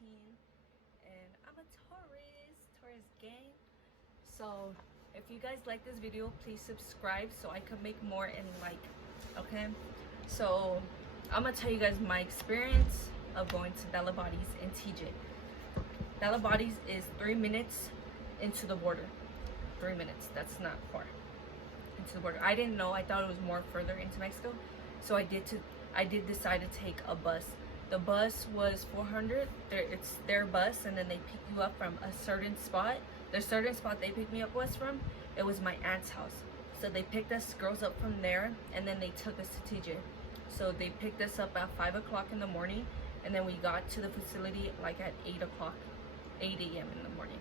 and I'm a Taurus gang. So if you guys like this video, please subscribe so I can make more and like, okay? So I'm gonna tell you guys my experience of going to Bellabodiez in TJ. Bellabodiez is 3 minutes into the border. 3 minutes, that's not far into the border. I didn't know, I thought it was more further into Mexico. So I did decide to take a bus. The bus was 400. It's their bus, and then they pick you up from a certain spot. The certain spot they picked me up was from, it was my aunt's house. So they picked us girls up from there, and then they took us to TJ. So they picked us up at 5 o'clock in the morning, and then we got to the facility like at 8 o'clock, 8 a.m. in the morning.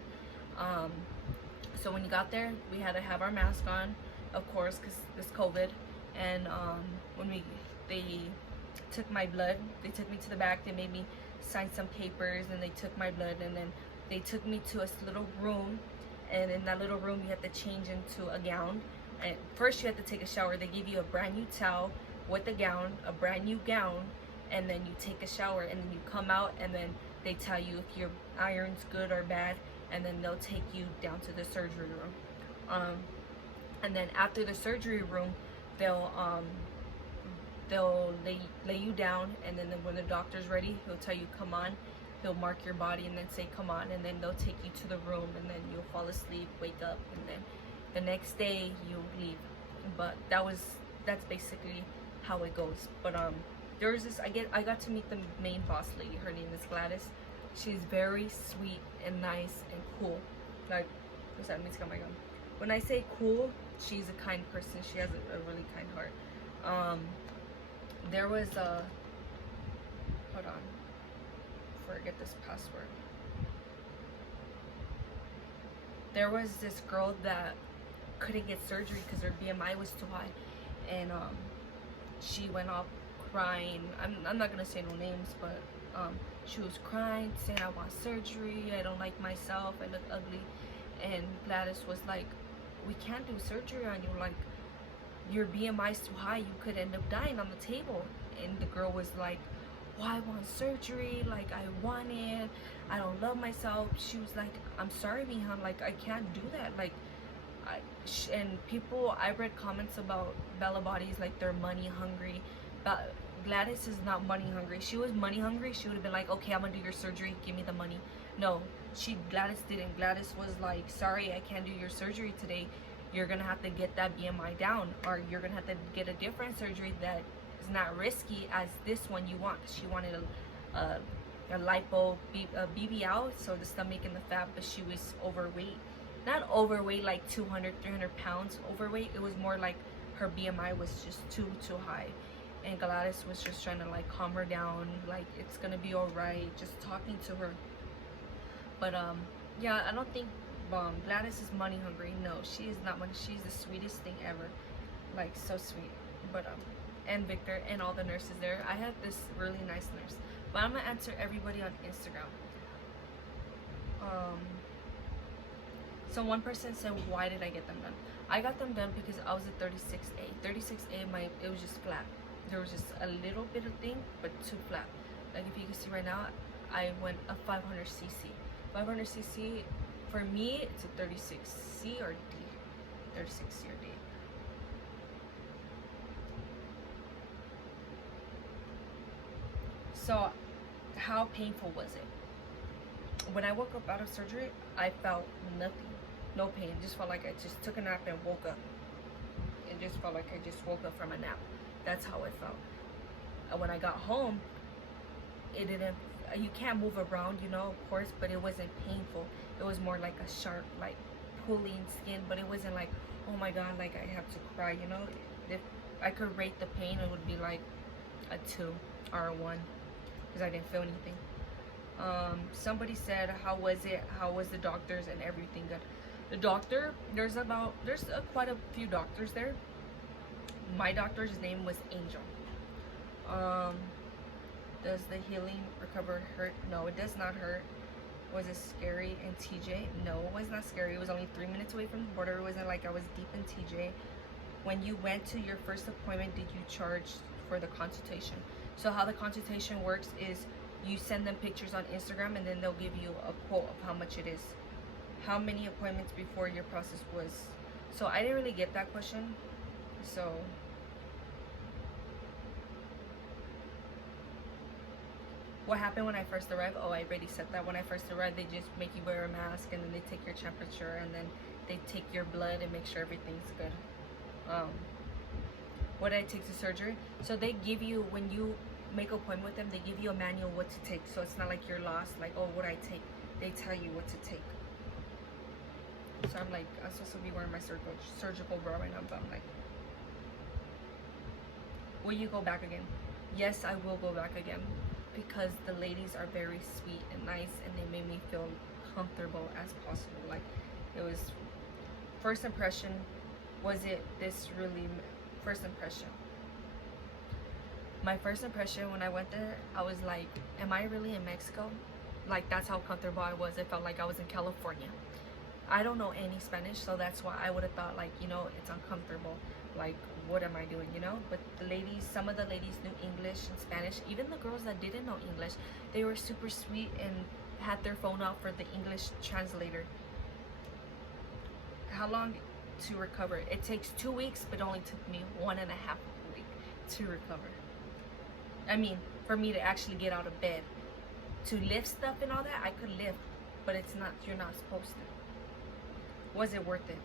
So when you got there, we had to have our mask on, of course, because this COVID. And when they took my blood, they took me to the back, they made me sign some papers, and they took my blood, and then they took me to a little room, and in that little room you had to change into a gown. And first you had to take a shower. They give you a brand new towel with a gown, a brand new gown, and then you take a shower, and then you come out, and then they tell you if your iron's good or bad, and then they'll take you down to the surgery room. And then after the surgery room, they'll lay you down, and then when the doctor's ready, he'll tell you come on. He'll mark your body and then say come on, and then they'll take you to the room, and then you'll fall asleep, wake up, and then the next day you'll leave. But that's basically how it goes. But there was this, I got to meet the main boss lady. Her name is Gladys. She's very sweet and nice and cool. Like, what's that? When I say cool, she's a kind person. She has a really kind heart. There was a, hold on, forget this password. There was this girl that couldn't get surgery because her BMI was too high, and she went off crying. I'm not gonna say no names, but she was crying, saying I want surgery, I don't like myself, I look ugly. And Gladys was like, we can't do surgery on you, like your BMI is too high, you could end up dying on the table. And the girl was like, well, I want surgery, like I want it, I don't love myself. She was like, I'm sorry, mija, like I can't do that. Like and people, I read comments about Bellabodiez, like they're money hungry. But Gladys is not money hungry. She was money hungry, she would have been like, okay, I'm gonna do your surgery, give me the money. No, Gladys didn't. Gladys was like, sorry, I can't do your surgery today. You're gonna have to get that BMI down, or you're gonna have to get a different surgery that is not risky as this one you want. She wanted a lipo, a BBL, so the stomach and the fat, but she was overweight. Not overweight like 200, 300 pounds overweight. It was more like her BMI was just too high. And Gladys was just trying to like calm her down, like it's gonna be all right, just talking to her. But yeah, I don't think Gladys is money hungry. No, she is not money. She's the sweetest thing ever, like so sweet. But and Victor and all the nurses there. I had this really nice nurse. But I'm gonna answer everybody on Instagram. So one person said, why did I get them done? I got them done because I was a 36A. 36A, it was just flat. There was just a little bit of thing, but too flat. Like if you can see right now, I went a 500cc. 500cc, for me, it's a 36C or D. 36C or D. So, how painful was it? When I woke up out of surgery, I felt nothing. No pain. It just felt like I just took a nap and woke up. It just felt like I just woke up from a nap. That's how it felt. And when I got home, it didn't, you can't move around, you know, of course, but it wasn't painful. It was more like a sharp, like pulling skin, but it wasn't like, oh my god, like I have to cry, you know. If I could rate the pain, it would be like a 2 or a 1, because I didn't feel anything. Somebody said, how was it? How was the doctors and everything good? The doctor, there's quite a few doctors there. My doctor's name was Angel. Does the healing recover hurt? No, it does not hurt. Was it scary in TJ? No, it was not scary. It was only 3 minutes away from the border. It wasn't like I was deep in TJ. When you went to your first appointment, did you charge for the consultation? So how the consultation works is You send them pictures on Instagram, and then they'll give you a quote of how much it is, how many appointments before your process was. So I didn't really get that question. So what happened when I first arrived? Oh, I already said that. When I first arrived, they just make you wear a mask, and then they take your temperature, and then they take your blood and make sure everything's good. What did I take to surgery? So they give you, when you make an appointment with them, they give you a manual what to take. So it's not like you're lost, like, oh, what do I take? They tell you what to take. So I'm like, I'm supposed to be wearing my surgical bra right now, but I'm like, will you go back again? Yes, I will go back again, because the ladies are very sweet and nice, and they made me feel comfortable as possible. Like, it was first impression. Was it this really first impression? My first impression when I went there, I was like, am I really in Mexico? Like, that's how comfortable I was. It felt like I was in California. I don't know any Spanish, so that's why I would have thought, like, you know, it's uncomfortable. Like, what am I doing, you know? But the ladies, some of the ladies knew English and Spanish. Even the girls that didn't know English, they were super sweet and had their phone out for the English translator. How long to recover? It takes 2 weeks, but only took me 1.5 weeks to recover. I mean, for me to actually get out of bed. To lift stuff and all that, I could lift, but it's not, you're not supposed to. Was it worth it?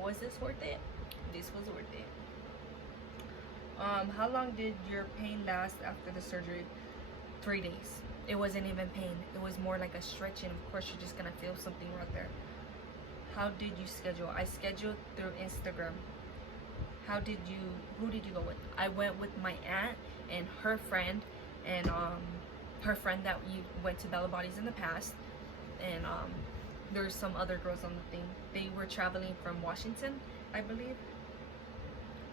Was this worth it? This was worth it. How long did your pain last after the surgery? 3 days. It wasn't even pain. It was more like a stretching. Of course, you're just gonna feel something right there. How did you schedule? I scheduled through Instagram. Who did you go with? I went with my aunt and her friend, and her friend that we went to Bellabodiez in the past, and there's some other girls on the thing. They were traveling from Washington, I believe.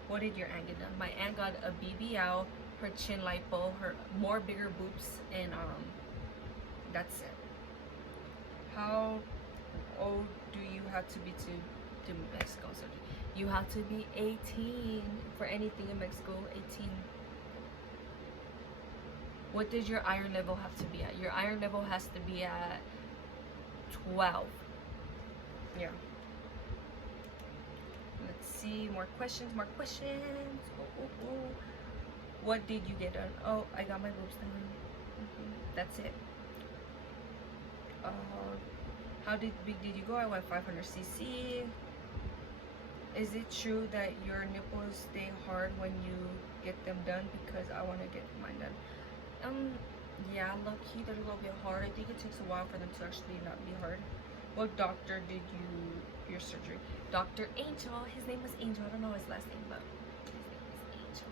What did your aunt get done? My aunt got a BBL, her chin lipo, her more bigger boobs, and that's it. How old do you have to be to do Mexico surgery? You have to be 18 for anything in Mexico. 18. What does your iron level have to be at? Your iron level has to be at 12. Yeah. Let's see, more questions. Oh. What did you get done? Oh, I got my boobs done. That's it. How big did you go? I went 500 cc. Is it true that your nipples stay hard when you get them done? Because I want to get mine done. Yeah, low-key, they're a little bit hard. I think it takes a while for them to actually not be hard. What doctor did your surgery? Dr. Angel. His name was Angel. I don't know his last name, but his name is Angel.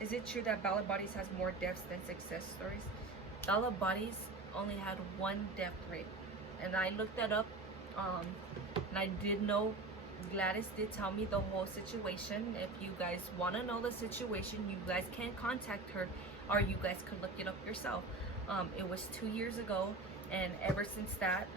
Is it true that Bellabodiez has more deaths than success stories? Bellabodiez only had 1 death rate, and I looked that up. And I did know, Gladys did tell me the whole situation. If you guys want to know the situation, you guys can contact her, or you guys could look it up yourself. It was 2 years ago, and ever since that,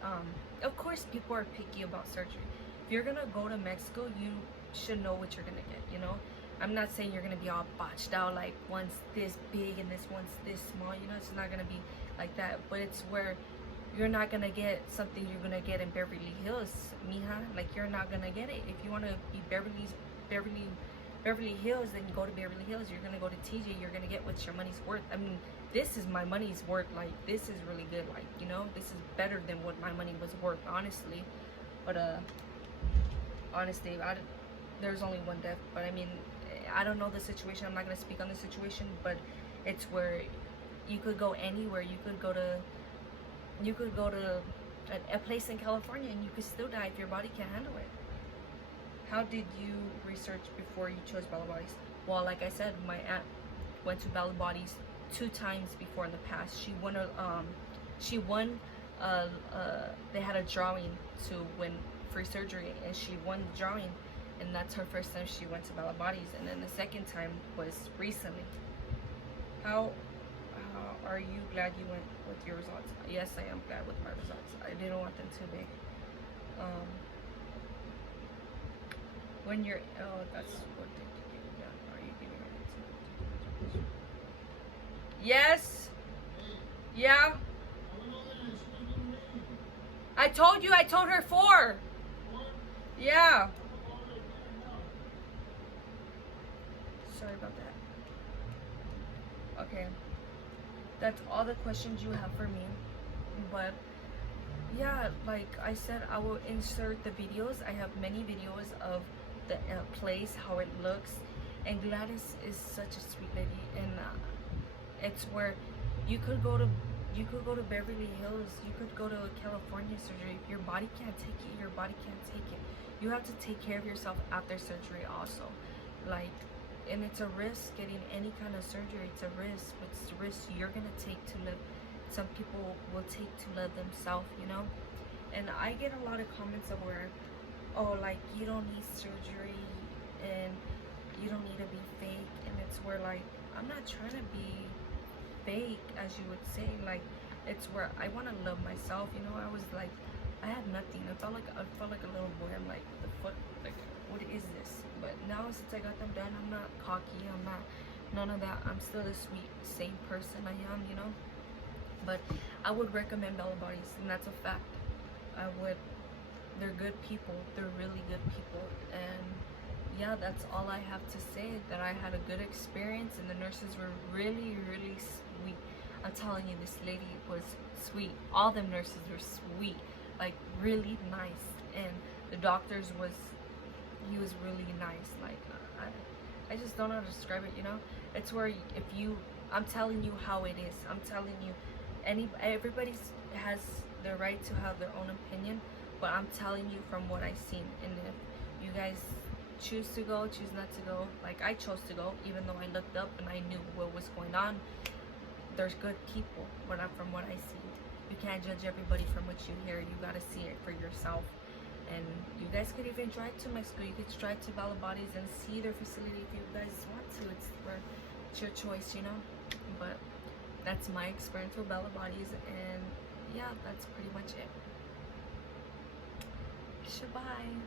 of course, people are picky about surgery. If you're gonna go to Mexico, you should know what you're gonna get, you know? I'm not saying you're gonna be all botched out, like one's this big and this one's this small, you know? It's not gonna be like that, but it's where you're not gonna get something you're gonna get in Beverly Hills, mija. Like, you're not gonna get it. If you want to be Beverly Hills, then you go to Beverly Hills. You're gonna go to TJ. You're gonna get what your money's worth. I mean, this is my money's worth. Like, this is really good. Like, you know, this is better than what my money was worth, honestly. But honestly, there's only 1 death. But I mean, I don't know the situation. I'm not gonna speak on the situation, but it's where you could go anywhere. You could go to a place in California and you could still die if your body can't handle it. How did you research before you chose Bellabodiez? Well, like I said, my aunt went to Bellabodiez 2 times before in the past. She won they had a drawing to win free surgery, and she won the drawing, and that's her first time she went to Bellabodiez. And then the second time was recently. How are you glad you went with your results? Yes, I am glad with my results. I didn't want them too big. When you're, oh, that's what did you give me? Are you giving it to? Yes. Yeah. I told you. I told her 4. Yeah. Sorry about that. Okay. That's all the questions you have for me. But yeah, like I said, I will insert the videos. I have many videos of the place, how it looks. And Gladys is such a sweet lady, and it's where you could go to Beverly Hills, you could go to California surgery. If your body can't take it, your body can't take it. You have to take care of yourself after surgery also. Like, and it's a risk getting any kind of surgery. It's a risk. It's a risk you're gonna take to live. Some people will take to live themselves, you know. And I get a lot of comments of where, oh, like, you don't need surgery and you don't need to be fake. And it's where, like, I'm not trying to be fake, as you would say. Like, it's where I want to love myself, you know. I was like, I had nothing. I felt like a little boy. I'm like, the fuck, like, what is this? But now since I got them done, I'm not cocky. I'm not none of that. I'm still the sweet, same person I am, you know. But I would recommend Bellabodiez, and that's a fact. I would. They're good people. They're really good people. And yeah, that's all I have to say. That I had a good experience, and the nurses were really, really sweet. I'm telling you, this lady was sweet. All the nurses were sweet, like really nice. And the doctors he was really nice. Like, I just don't know how to describe it, you know. It's where I'm telling you how it is. I'm telling you, everybody has the right to have their own opinion, but I'm telling you from what I've seen. And if you guys choose to go, choose not to go, like I chose to go, even though I looked up and I knew what was going on. There's good people, but from what I see, you can't judge everybody from what you hear. You gotta see it for yourself. And you guys could even drive to Mexico. You could drive to Bellabodiez and see their facility if you guys want to. It's your choice, you know. But that's my experience with Bellabodiez, and yeah, that's pretty much it. Goodbye.